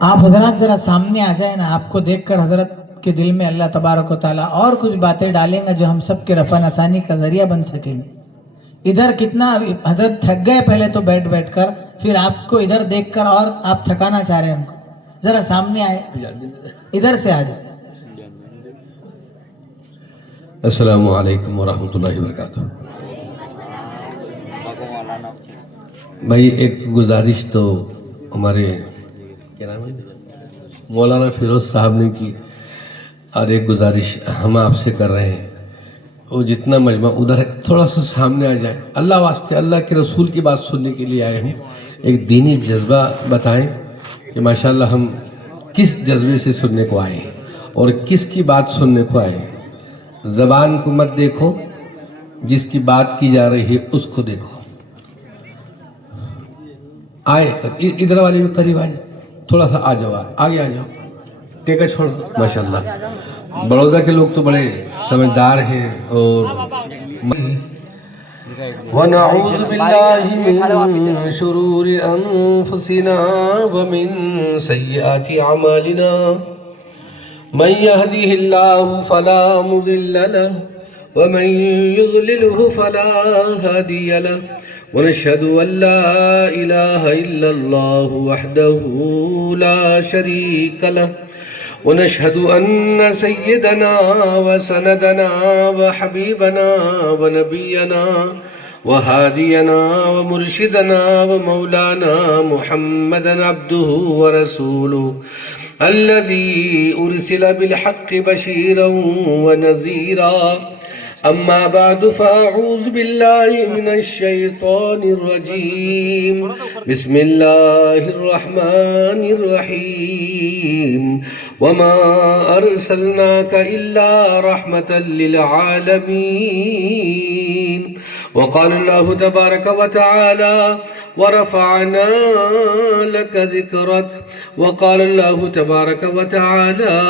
آپ حضرات ذرا سامنے آ جائیں نا، آپ کو دیکھ کر حضرت کے دل میں اللہ تبارک و تعالیٰ اور کچھ باتیں ڈالیں گا جو ہم سب کے رفع آسانی کا ذریعہ بن سکیں گے. ادھر کتنا حضرت تھک گئے پہلے تو بیٹھ کر، پھر آپ کو ادھر دیکھ کر اور آپ تھکانا چاہ رہے ہیں ہم کو. ذرا سامنے آئے، ادھر سے آ جائے. السلام علیکم ورحمۃ اللہ وبرکاتہ. بھائی ایک گزارش تو ہمارے مولانا فیروز صاحب نے کی، اور ایک گزارش ہم آپ سے کر رہے ہیں. وہ جتنا مجمع ادھر ہے تھوڑا سا سامنے آ جائے. اللہ واسطے اللہ کے رسول کی بات سننے کے لیے آئے ہوں. ایک دینی جذبہ بتائیں کہ ماشاءاللہ ہم کس جذبے سے سننے کو آئے ہیں اور کس کی بات سننے کو آئے ہیں. زبان کو مت دیکھو، جس کی بات کی جا رہی ہے اس کو دیکھو. آئے ادھر والے بھی قریب آئے، تھوڑا سا آ جاؤ، آگے آ جاؤ. ٹیکا چھوڑ دو. ماشاءاللہ بڑودہ کے لوگ تو بڑے سمجھدار ہیں. اور وَنَعُوذُ بِاللَّهِ مِن شُرُورِ أَنفُسِنَا وَمِن سَيِّئَاتِ أَعْمَالِنَا مَن يَهْدِهِ اللَّهُ فَلَا مُضِلَّ لَهُ وَمَن يُضْلِلْهُ فَلَا هَادِيَ لَهُ. ونشهد أن لا إله إلا الله وحده لا شريك له. ونشهد أن سيدنا وسندنا وحبيبنا ونبينا وهادينا ومرشدنا ومولانا محمدا عبده ورسوله الذي أرسل بالحق بشيرا ونذيرا. أما بعد فأعوذ بالله من الشيطان الرجيم. بسم الله الرحمن الرحيم. وما أرسلناك إلا رحمة للعالمين. وقال الله تبارك وتعالى ورفعنا لك ذكرك. وقال الله تبارك وتعالى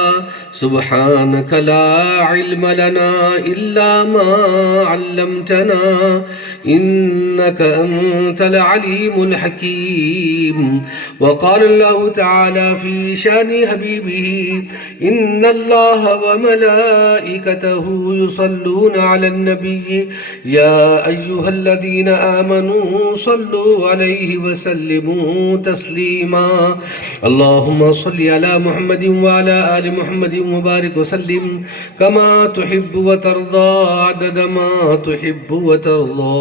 سبحانك لا علم لنا إلا ما علمتنا إنك أنت العليم الحكيم. وقال الله تعالى في شان حبيبه إن الله وملائكته يصلون على النبي يا أيها الذين آمنوا صلوا عليه وسلموا تسليما. اللهم صل على محمد وعلى آل محمد وبارك وسلم كما تحب وترضى عدد ما تحب وترضى.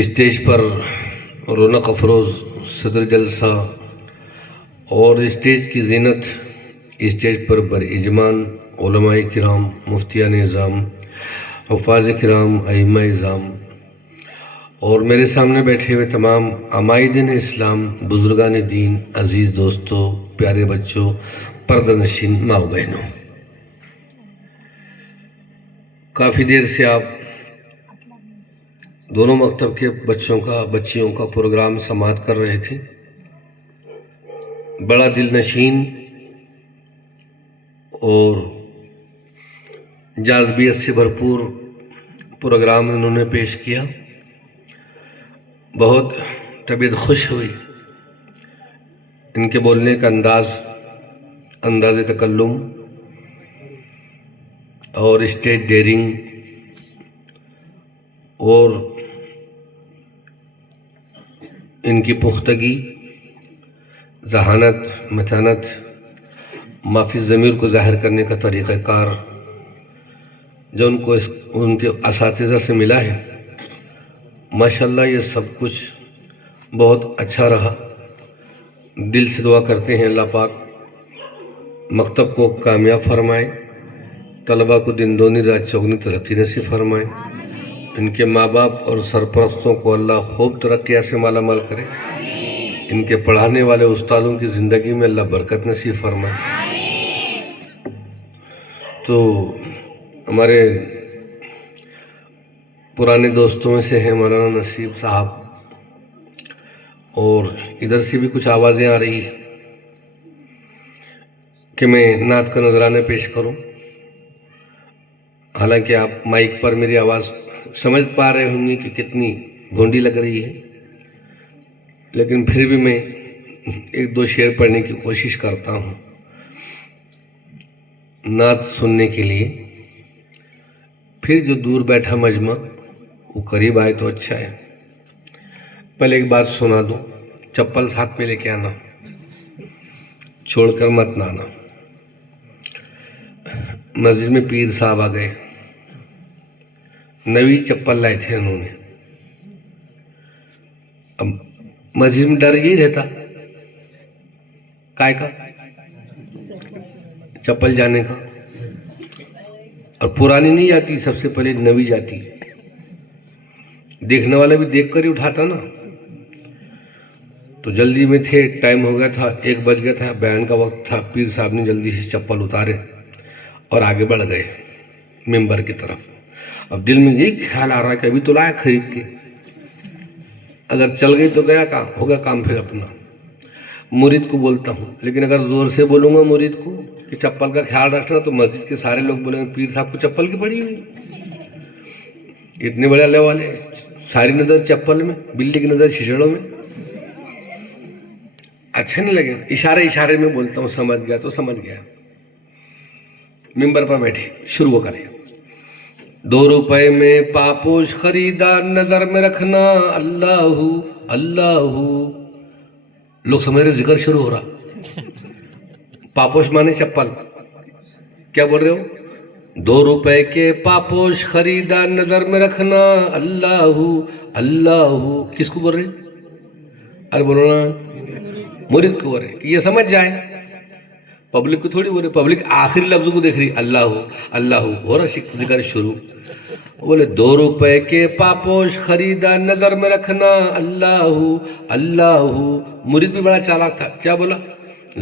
اسٹیج پر رونق افروز صدر جلسہ اور اسٹیج کی زینت، اسٹیج پر بر اجمان علماء کرام، مفتیان نظام، حفاظ کرام، ائمہ اعظام، اور میرے سامنے بیٹھے ہوئے تمام عمائدین اسلام، بزرگان دین، عزیز دوستوں، پیارے بچوں، پردہ نشین ماں بہنوں. کافی دیر سے آپ دونوں مکتب کے بچیوں کا پروگرام سماعت کر رہے تھے. بڑا دل نشین اور جاذبیت سے بھرپور پروگرام انہوں نے پیش کیا. بہت طبیعت خوش ہوئی. ان کے بولنے کا انداز تکلم اور اسٹیج ڈیئرنگ اور ان کی پختگی، ذہانت، متانت، مافی ضمیر کو ظاہر کرنے کا طریقہ کار جو ان کے اساتذہ سے ملا ہے، ماشاءاللہ یہ سب کچھ بہت اچھا رہا. دل سے دعا کرتے ہیں اللہ پاک مکتب کو کامیاب فرمائے، طلبہ کو دن دونی رات چوگنی ترقی نصیب فرمائے. ان کے ماں باپ اور سرپرستوں کو اللہ خوب ترقیہ سے مالا مال کرے. ان کے پڑھانے والے استادوں کی زندگی میں اللہ برکت نصیب فرمائے. تو ہمارے پرانے دوستوں میں سے ہیں مولانا نصیب صاحب، اور ادھر سے بھی کچھ آوازیں آ رہی ہیں. کہ میں نعت کا نذرانہ پیش کروں. حالانکہ آپ مائک پر میری آواز سمجھ پا رہے ہوں گے کہ کتنی گھونڈی لگ رہی ہے، لیکن پھر بھی میں ایک دو شعر پڑھنے کی کوشش کرتا ہوں نعت سننے کے لیے. پھر جو دور بیٹھا مجمع وہ قریب آئے تو اچھا ہے. پہلے ایک بات سنا دوں، چپل ساتھ میں لے کے آنا، چھوڑ کر مت نہ آنا. مسجد میں پیر صاحب آ گئے، نئی چپل لائے تھے انہوں نے. اب مسجد میں ڈر یہی رہتا کائے کا، چپل جانے کا، اور پرانی نہیں جاتی، سب سے پہلے نوی جاتی. دیکھنے والا بھی دیکھ کر ہی اٹھاتا نا. تو جلدی میں تھے، ٹائم ہو گیا تھا، 1 بج گیا تھا، بیان کا وقت تھا. پیر صاحب نے جلدی سے چپل اتارے اور آگے بڑھ گئے ممبر کی طرف. اب دل میں یہی خیال آ رہا ہے کہ ابھی تو لایا خرید کے، اگر چل گئی تو گیا کام، ہوگا کام پھر اپنا. مرید کو بولتا ہوں، لیکن اگر زور سے بولوں گا مرید کو کہ چپل کا خیال رکھنا، تو مسجد کے سارے لوگ بولیں گے پیر صاحب کو چپل کی پڑی ہوئی، اتنے بڑے اللہ والے، ساری نظر چپل میں، بلی کی نظر چھچڑوں میں. اچھا نہیں لگے. اشارے میں بولتا ہوں، سمجھ گیا تو سمجھ گیا. ممبر پر بیٹھے، شروع کریں. 2 روپے میں پاپوش خریدا، نظر میں رکھنا اللہ اللہ. لوگ سمجھ رہے ذکر شروع ہو رہا. پاپوش مانے چپل. کیا بول رہے ہو؟ 2 روپے کے پاپوش خریدا، نظر میں رکھنا اللہ اللہ. کس کو بول رہے؟ ارے بولو نا، مرید کو بول رہے کہ یہ سمجھ جائے. پبلک کو تھوڑی بول رہے، پبلک آخری لفظ کو دیکھ رہی، اللہ اللہ ہو رہا ذکر شروع. بولے 2 روپے کے پاپوش خریدا، نظر میں رکھنا اللہ اللہ. مرید بھی بڑا چالاک تھا. کیا بولا؟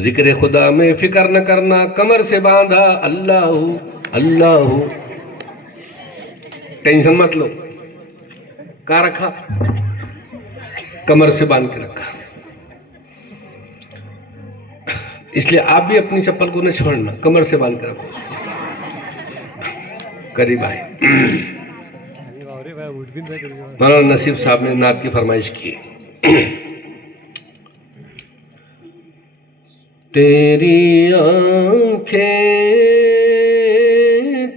ذکر خدا میں فکر نہ کرنا، کمر سے باندھا اللہ اللہ. ٹینشن مت لو. کہاں رکھا؟ کمر سے باندھ کے رکھا. اس لیے آپ بھی اپنی چپل کو نہ چھوڑنا، کمر سے باندھ کے رکھو. قریب آئے. مولانا نصیب صاحب نے نعت کی فرمائش کی. تیری آنکھیں،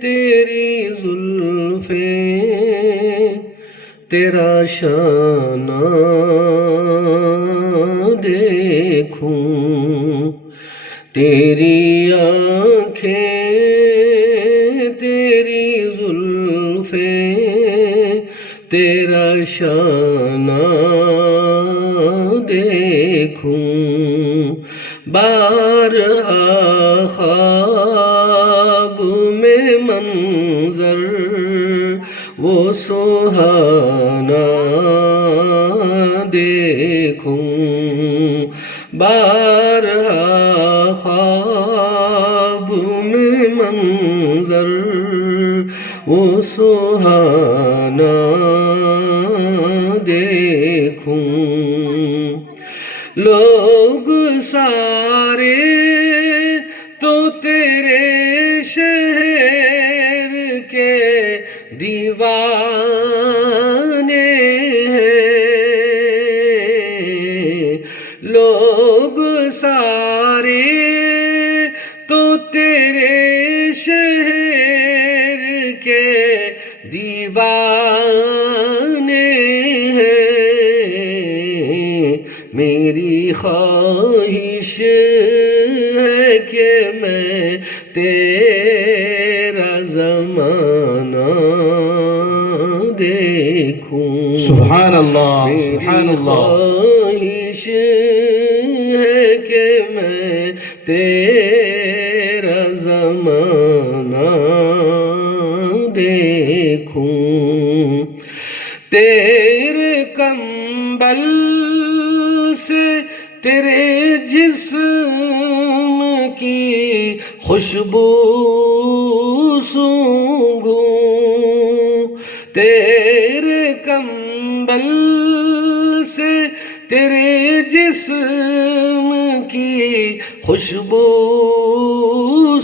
تیری زلفیں، تیرا شانہ دیکھوں. تیری آنکھیں، تیری زلفیں، تیرا شانہ دیکھوں. بارہا خواب میں منظر وہ سہانا دیکھوں. بارہا خواب میں منظر وہ سہانا دیکھوں. لوگ سارے تو تیرے شہر کے دیوانے ہیں. لوگ سارے تو تیرے شہر کے دیوانے ہیں. میری خواہش ہے کہ میں تیرا زمانہ دیکھوں. سبحان اللہ سبحان میری اللہ. خواہش ہے کہ میں تیرا زمانہ دیکھوں. تیرے کمبل سے تیرے جسم کی خوشبو سونگھوں. تیرے کمبل سے تیرے جسم کی خوشبو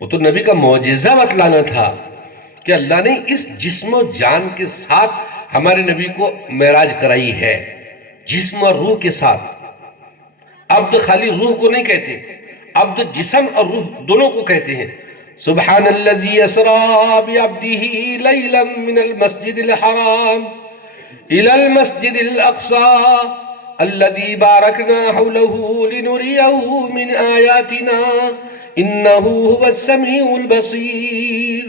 وہ تو نبی کا معجزہ بتلانا تھا کہ اللہ نے اس جسم و جان کے ساتھ ہمارے نبی کو معراج کرائی ہے، جسم اور روح کے ساتھ۔ عبد خالی روح کو نہیں کہتے، عبد جسم اور روح دونوں کو کہتے ہیں۔ سبحان الذی اسری بعبدہ لیلا من المسجد الحرام الی المسجد الاقصی الذی بارکنا حولہ لنریہ من آیاتنا انہ هو السمیع البصیر۔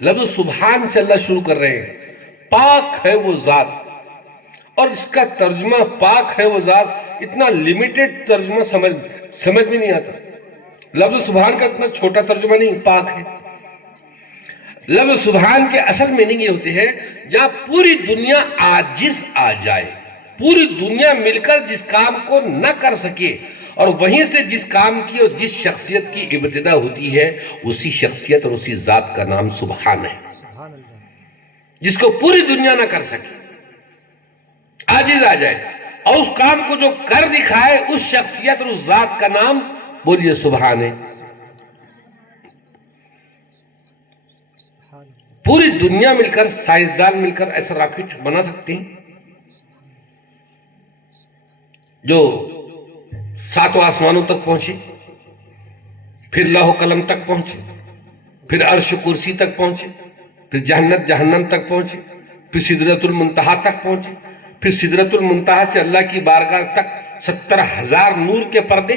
لفظ سبحان سے اللہ شروع کر رہے ہیں، پاک ہے وہ ذات، اور اس کا ترجمہ پاک ہے وہ ذات اتنا لیمیٹڈ ترجمہ سمجھ میں نہیں آتا۔ لفظ سبحان کا اتنا چھوٹا ترجمہ نہیں، پاک ہے۔ لفظ سبحان کے اصل میننگ یہ ہوتے ہیں جہاں پوری دنیا عاجز آ جائے، پوری دنیا مل کر جس کام کو نہ کر سکے، اور وہیں سے جس کام کی اور جس شخصیت کی ابتدا ہوتی ہے، اسی شخصیت اور اسی ذات کا نام سبحان ہے، جس کو پوری دنیا نہ کر سکے، عاجز آ جائے، اور اس کام کو جو کر دکھائے اس شخصیت اور اس ذات کا نام بولیے سبحان ہے۔ پوری دنیا مل کر، سائنسدان مل کر ایسا راکٹ بنا سکتے ہیں جو 7 آسمانوں تک پہنچے، پھر لوح قلم تک پہنچے، پھر عرش کرسی تک پہنچے، پھر جنت جہنم تک پہنچے، پھر سدرۃ المنتہا تک پہنچے، پھر سدرۃ المنتہا سے اللہ کی بارگاہ تک 70,000 نور کے پردے،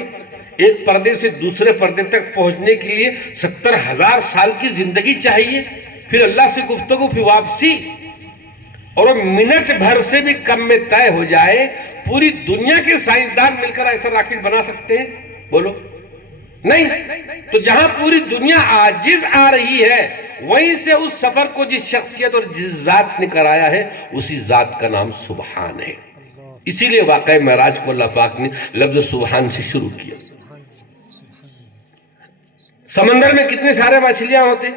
ایک پردے سے دوسرے پردے تک پہنچنے کے لیے 70,000 سال کی زندگی چاہیے، پھر اللہ سے گفتگو، پھر واپسی، اور وہ منٹ بھر سے بھی کم میں طے ہو جائے۔ پوری دنیا کے سائنسدان مل کر ایسا راکٹ بنا سکتے ہیں؟ بولو نہیں۔ تو جہاں پوری دنیا عاجز آ رہی ہے، وہیں سے اس سفر کو جس شخصیت اور جس ذات نے کرایا ہے، اسی ذات کا نام سبحان ہے۔ اسی لیے واقعہ معراج کو اللہ پاک نے لفظ سبحان سے شروع کیا۔ سمندر میں کتنے سارے مچھلیاں ہوتے؟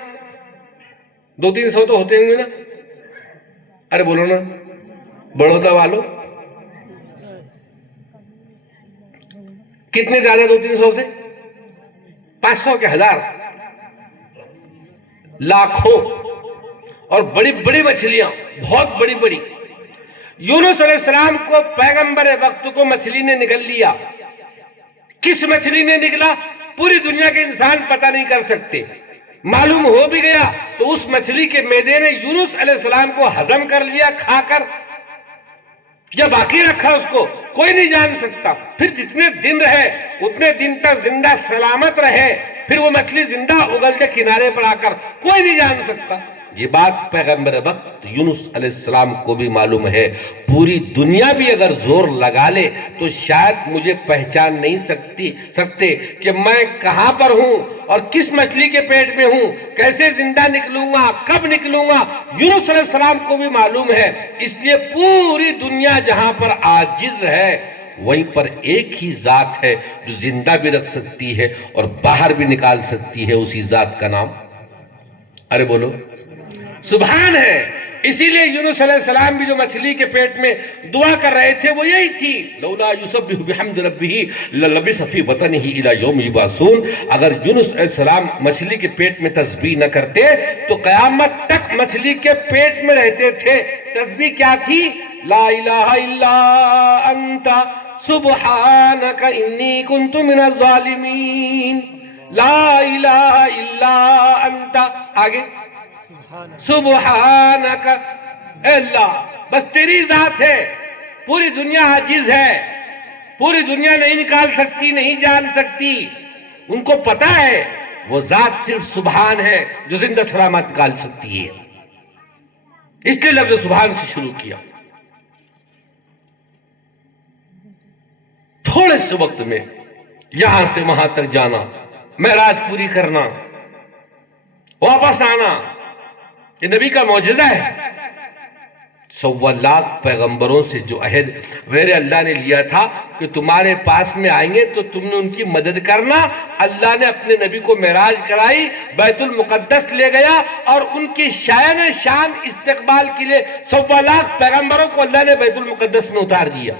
200-300 تو ہوتے ہوں گے نا؟ ارے بولو نا بڑودا والو، کتنے زیادہ 200-300 سے؟ 500 کے 1000، لاکھوں، اور بڑی بڑی مچھلیاں، بہت بڑی بڑی۔ یونس علیہ السلام کو پیغمبر وقت کو مچھلی نے نگل لیا۔ کس مچھلی نے نگلا؟ پوری دنیا کے انسان پتہ نہیں کر سکتے۔ معلوم ہو بھی گیا تو اس مچھلی کے معدے نے یونس علیہ السلام کو ہضم کر لیا کھا کر، یا باقی رکھا اس کو، کوئی نہیں جان سکتا۔ پھر جتنے دن رہے اتنے دن تک زندہ سلامت رہے، پھر وہ مچھلی زندہ اگل کے کنارے پر آ کر، کوئی نہیں جان سکتا۔ یہ بات پیغمبر وقت یونس علیہ السلام کو بھی معلوم ہے۔ پوری دنیا بھی اگر زور لگا لے تو شاید مجھے پہچان نہیں سکتے کہ میں کہاں پر ہوں اور کس مچھلی کے پیٹ میں ہوں، کیسے زندہ نکلوں گا، کب نکلوں گا۔ یونس علیہ السلام کو بھی معلوم ہے، اس لیے پوری دنیا جہاں پر عاجز ہے، وہیں پر ایک ہی ذات ہے جو زندہ بھی رکھ سکتی ہے اور باہر بھی نکال سکتی ہے، اسی ذات کا نام، ارے بولو، سبحان ہے۔ اسی لیے یونس علیہ السلام بھی جو مچھلی کے پیٹ میں دعا کر رہے تھے وہ یہی تھی، لولا یسبح بحمد ربہ للبث فی بطنہ الی یوم یبعثون۔ اگر یونس علیہ السلام مچھلی کے پیٹ میں تسبیح نہ کرتے تو قیامت تک مچھلی کے پیٹ میں رہتے تھے۔ تسبیح کیا تھی؟ لا الہ الا انت سبحانک انی کنت من الظالمین، لا الہ الا انت، آگے سبحانک، اے اللہ بس تیری ذات ہے، پوری دنیا عاجز ہے، پوری دنیا نہیں نکال سکتی، نہیں جان سکتی، ان کو پتا ہے وہ ذات صرف سبحان ہے جو زندہ سلامت نکال سکتی ہے۔ اس لیے لفظ سبحان سے شروع کیا۔ تھوڑے سے وقت میں یہاں سے وہاں تک جانا، معراج پوری کرنا، واپس آنا، یہ نبی کا معجزہ ہے۔ 1.25 لاکھ پیغمبروں سے جو عہد میرے اللہ نے لیا تھا کہ تمہارے پاس میں آئیں گے تو تم نے ان کی مدد کرنا، اللہ نے اپنے نبی کو معراج کرائی، بیت المقدس لے گیا، اور ان کی شان استقبال کے لیے 1.25 لاکھ پیغمبروں کو اللہ نے بیت المقدس میں اتار دیا۔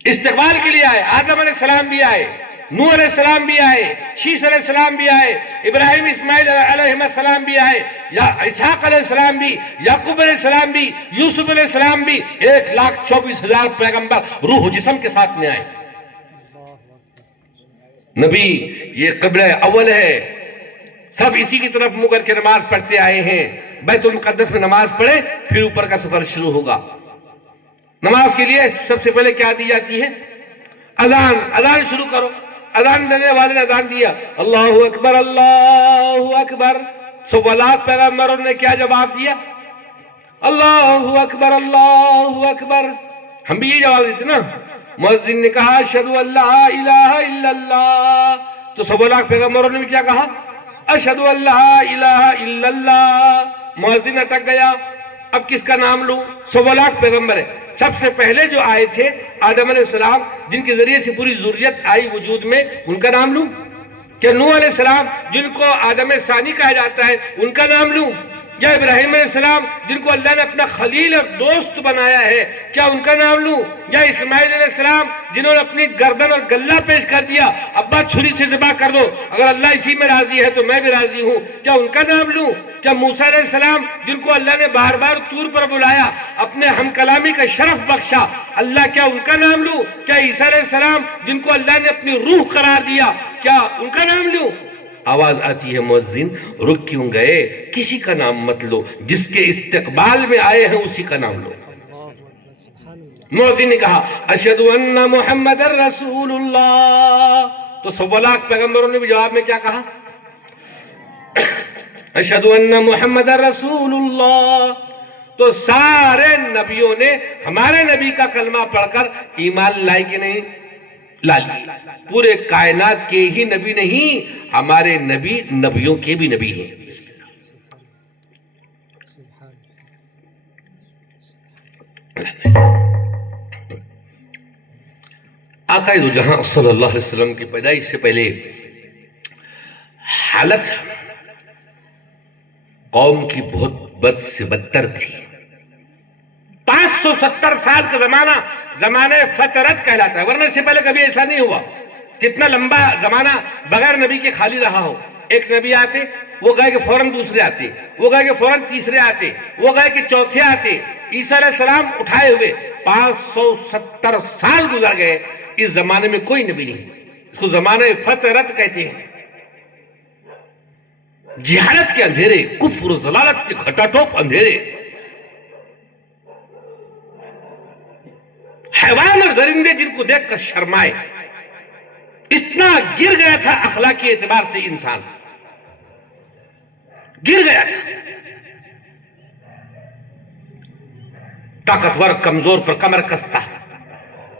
استقبال کے لیے آئے، آدم علیہ السلام بھی آئے، نوح علیہ السلام بھی آئے, شیش علیہ السلام بھی آئے, ابراہیم اسماعیل علیہ السلام بھی آئے, یا اسحاق علیہ السلام بھی, یعقوب علیہ السلام بھی, یوسف علیہ السلام بھی, 1,24,000 پیغمبر روح و جسم کے ساتھ میں آئے. نبی یہ قبلہ اول ہے, سب اسی کی طرف منہ کر کے نماز پڑھتے آئے ہیں. بیت المقدس میں نماز پڑھے پھر اوپر کا سفر شروع ہوگا. نماز کے لیے سب سے پہلے کیا دی جاتی ہے؟ اذان. اذان شروع کرو. اذان دینے والے نے اذان دیا, اللہ اکبر اللہ اکبر. سوالات پیغمبروں نے کیا جواب دیا؟ اللہ اکبر اللہ اکبر. ہم بھی یہ جواب دیتے نا. مؤذن نے کہا اشہدو ان لا الہ الا اللہ, تو سوالات پیغمبروں نے بھی کیا کہا؟ اشہدو ان لا الہ الا اللہ. مؤذن اٹک گیا, اب کس کا نام لوں؟ سوالات پیغمبر ہے. سب سے پہلے جو آئے تھے آدم علیہ السلام, جن کے ذریعے سے پوری ذریت آئی وجود میں, ان کا نام لوں؟ کہ نوح علیہ السلام جن کو آدم ثانی کہا جاتا ہے, ان کا نام لوں؟ یا ابراہیم علیہ السلام جن کو اللہ نے اپنا خلیل اور دوست بنایا ہے, کیا ان کا نام لوں؟ یا اسماعیل علیہ السلام جنہوں نے اپنی گردن اور گلہ پیش کر دیا, ابا چھری سے ذبح کر دو, اگر اللہ اسی میں راضی ہے تو میں بھی راضی ہوں, کیا ان کا نام لوں؟ کیا موسیٰ علیہ السلام جن کو اللہ نے بار بار طور پر بلایا, اپنے ہم کلامی کا شرف بخشا, اللہ کیا ان کا نام لوں؟ کیا عیسیٰ علیہ السلام جن کو اللہ نے اپنی روح قرار دیا, کیا ان کا نام لوں؟ آواز آتی ہے مؤذن رک کیوں گئے, کسی کا نام مت لو, جس کے استقبال میں آئے ہیں اسی کا نام لو. مؤذن نے کہا اشہدو ان محمد رسول اللہ, تو 1,25,000 پیغمبروں نے بھی جواب میں کیا کہا؟ اشہدو ان محمد رسول اللہ. تو سارے نبیوں نے ہمارے نبی کا کلمہ پڑھ کر ایمان لائے کہ نہیں؟ لالی. پورے کائنات کے ہی نبی نہیں, ہمارے نبی نبیوں کے بھی نبی ہیں. آقا دو جہاں صلی اللہ علیہ وسلم کی پیدائش سے پہلے حالت قوم کی بہت بد سے بدتر تھی. 570 سال کا زمانہ زمانہ فترت کہلاتا ہے, ورنہ اس سے پہلے کبھی ایسا نہیں ہوا. کتنا لمبا زمانہ بغیر نبی کے خالی رہا ہو. ایک نبی آتے, وہ گئے کہ فوراً دوسرے آتے, وہ گئے کہ فوراً تیسرے آتے, وہ گئے کہ چوتھے آتے. عیسیٰ علیہ السلام اٹھائے ہوئے 570 سال گزر گئے, اس زمانے میں کوئی نبی نہیں. اس کو زمانہ فترت کہتے ہیں. جہالت کے اندھیرے, کفر و ضلالت کے گھٹا ٹوپ اندھیرے, حیوان اور درندے جن کو دیکھ کر شرمائے. اتنا گر گیا تھا اخلاقی اعتبار سے انسان, گر گیا تھا. طاقتور کمزور پر کمر کستا,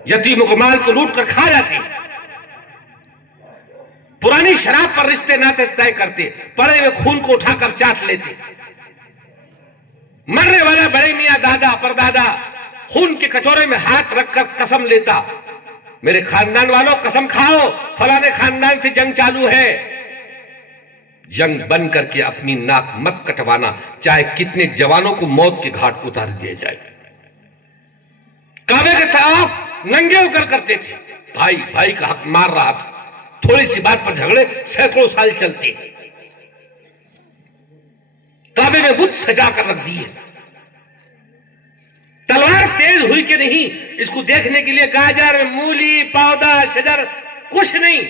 یتیموں کو مال کو لوٹ کر کھا جاتے, پرانی شراب پر رشتے ناتے طے کرتے, پڑے ہوئے خون کو اٹھا کر چاٹ لیتے. مرنے والا بڑے میاں دادا پردادا خون کے کٹورے میں ہاتھ رکھ کر قسم لیتا, میرے خاندان والوں قسم کھاؤ, فلانے خاندان سے جنگ چالو ہے. جنگ بن کر کے اپنی ناک مت کٹوانا, چاہے کتنے جوانوں کو موت کے گھاٹ اتار دیا جائے. کعبے کے طواف ننگے ہو کر کرتے تھے, بھائی بھائی کا حق مار رہا تھا, تھوڑی سی بات پر جھگڑے سینکڑوں سال چلتے. کعبے میں بت سجا کر رکھ دیے. تلوار تیز ہوئی کہ نہیں اس کو دیکھنے کے لیے گاجر, مولی, پودا, شجر کچھ نہیں.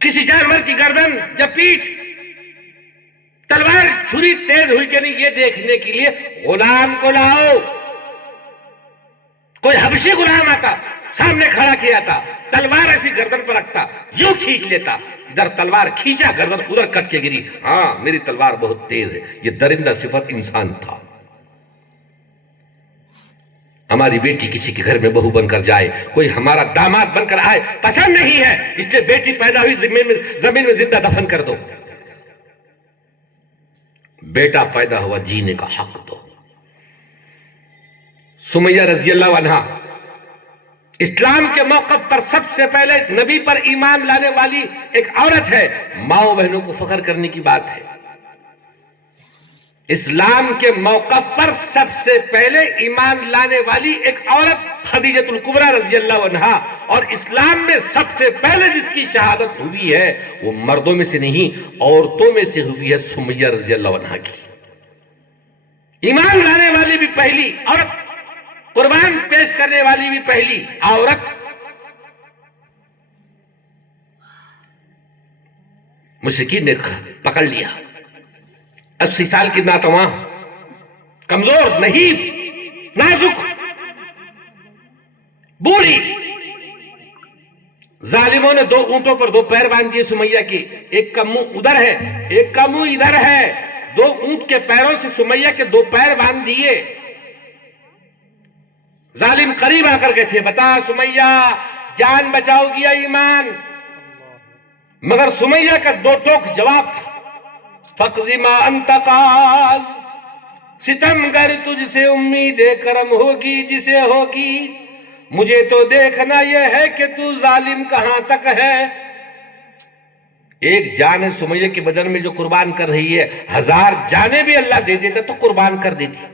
کسی جانور کی گردن یا پیٹھ تلوار چھری تیز ہوئی کہ نہیں یہ دیکھنے کے لیے غلام کو لاؤ. کوئی حبشی غلام آتا, سامنے کھڑا کیا تھا, تلوار ایسی گردن پر رکھتا, یوں کھینچ لیتا, ادھر تلوار کھینچا گردن ادھر کٹ کے گری. ہاں میری تلوار بہت تیز ہے. یہ درندہ صفت انسان تھا. ہماری بیٹی کسی کے گھر میں بہو بن کر جائے, کوئی ہمارا داماد بن کر آئے, پسند نہیں ہے, اس لیے بیٹی پیدا ہوئی زمین میں زندہ دفن کر دو. بیٹا پیدا ہوا جینے کا حق دو. سمیہ رضی اللہ عنہا اسلام کے موقف پر سب سے پہلے نبی پر ایمان لانے والی ایک عورت ہے. ماؤں بہنوں کو فخر کرنے کی بات ہے. اسلام کے موقف پر سب سے پہلے ایمان لانے والی ایک عورت خدیجۃ الکبریٰ رضی اللہ عنہا، اور اسلام میں سب سے پہلے جس کی شہادت ہوئی ہے وہ مردوں میں سے نہیں عورتوں میں سے ہوئی ہے، سمیہ رضی اللہ عنہا کی۔ ایمان لانے والی بھی پہلی عورت، قربان پیش کرنے والی بھی پہلی عورت۔ مشرکین نے پکڑ لیا، 80 سال کی ناتواں، کمزور، نحیف، نازک، بوڑھی۔ ظالموں نے 2 اونٹوں پر 2 پیر باندھ دیے سمیہ کے، ایک کا منہ ادھر ہے ایک کا منہ ادھر ہے، 2 اونٹ کے پیروں سے سمیہ کے 2 پیر باندھ دیے۔ ظالم قریب آ کر گئے تھے، بتا سمیہ جان بچاؤ گی یا ایمان؟ مگر سمیہ کا 2 ٹوک جواب تھا، فَقْضِ مَا أَنْتَ قَاضٍ، ستمگر تجھ سے امید کرم ہوگی جسے ہوگی، مجھے تو دیکھنا یہ ہے کہ تو ظالم کہاں تک ہے۔ ایک جان ہے سمیہ کے بدن میں جو قربان کر رہی ہے، 1000 جانیں بھی اللہ دے دیتا تو قربان کر دیتی،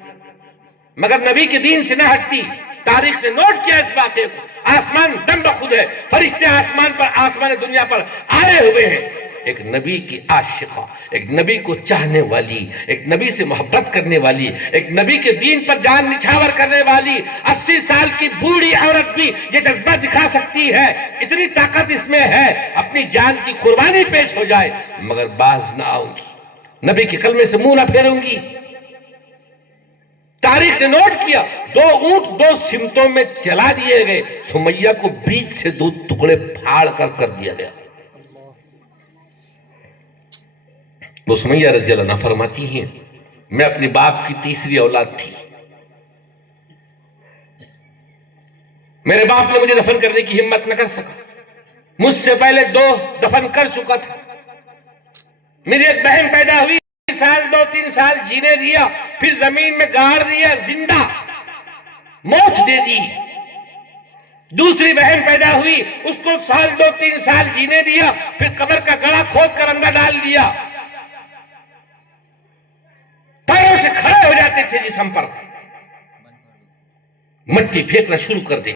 مگر نبی کے دین سے نہ ہٹتی۔ تاریخ نے نوٹ کیا اس واقعے کو، آسمان دم بخود ہے، فرشتے آسمان دنیا پر آئے ہوئے ہیں۔ ایک نبی کی عاشقہ، ایک نبی کو چاہنے والی، ایک نبی سے محبت کرنے والی، ایک نبی کے دین پر جان نچھاور کرنے والی 80 سال کی بوڑھی عورت بھی یہ جذبہ دکھا سکتی ہے، اتنی طاقت اس میں ہے، اپنی جان کی قربانی پیش ہو جائے مگر باز نہ آؤں گی، نبی کے کلمے سے منہ نہ پھیروں گی۔ تاریخ نے نوٹ کیا، 2 اونٹ 2 سمتوں میں چلا دیے گئے، سمیہ کو بیچ سے 2 ٹکڑے پھاڑ کر دیا گیا۔ وہ سمیہ رضی اللہ عنہا فرماتی ہیں، میں اپنے باپ کی تیسری اولاد تھی، میرے باپ نے مجھے دفن کرنے کی ہمت نہ کر سکا، مجھ سے پہلے 2 دفن کر چکا تھا، میری ایک بہن پیدا ہوئی، 2-3 سال جینے دیا، پھر زمین میں گاڑ دیا، زندہ موت دے دی۔ دوسری بہن پیدا ہوئی، اس کو 2-3 سال جینے دیا، پھر قبر کا گڑھا کھود کر اندر ڈال دیا۔ پیروں سے کھڑے ہو جاتے تھے جسم پر، مٹی پھینکنا شروع کر دی۔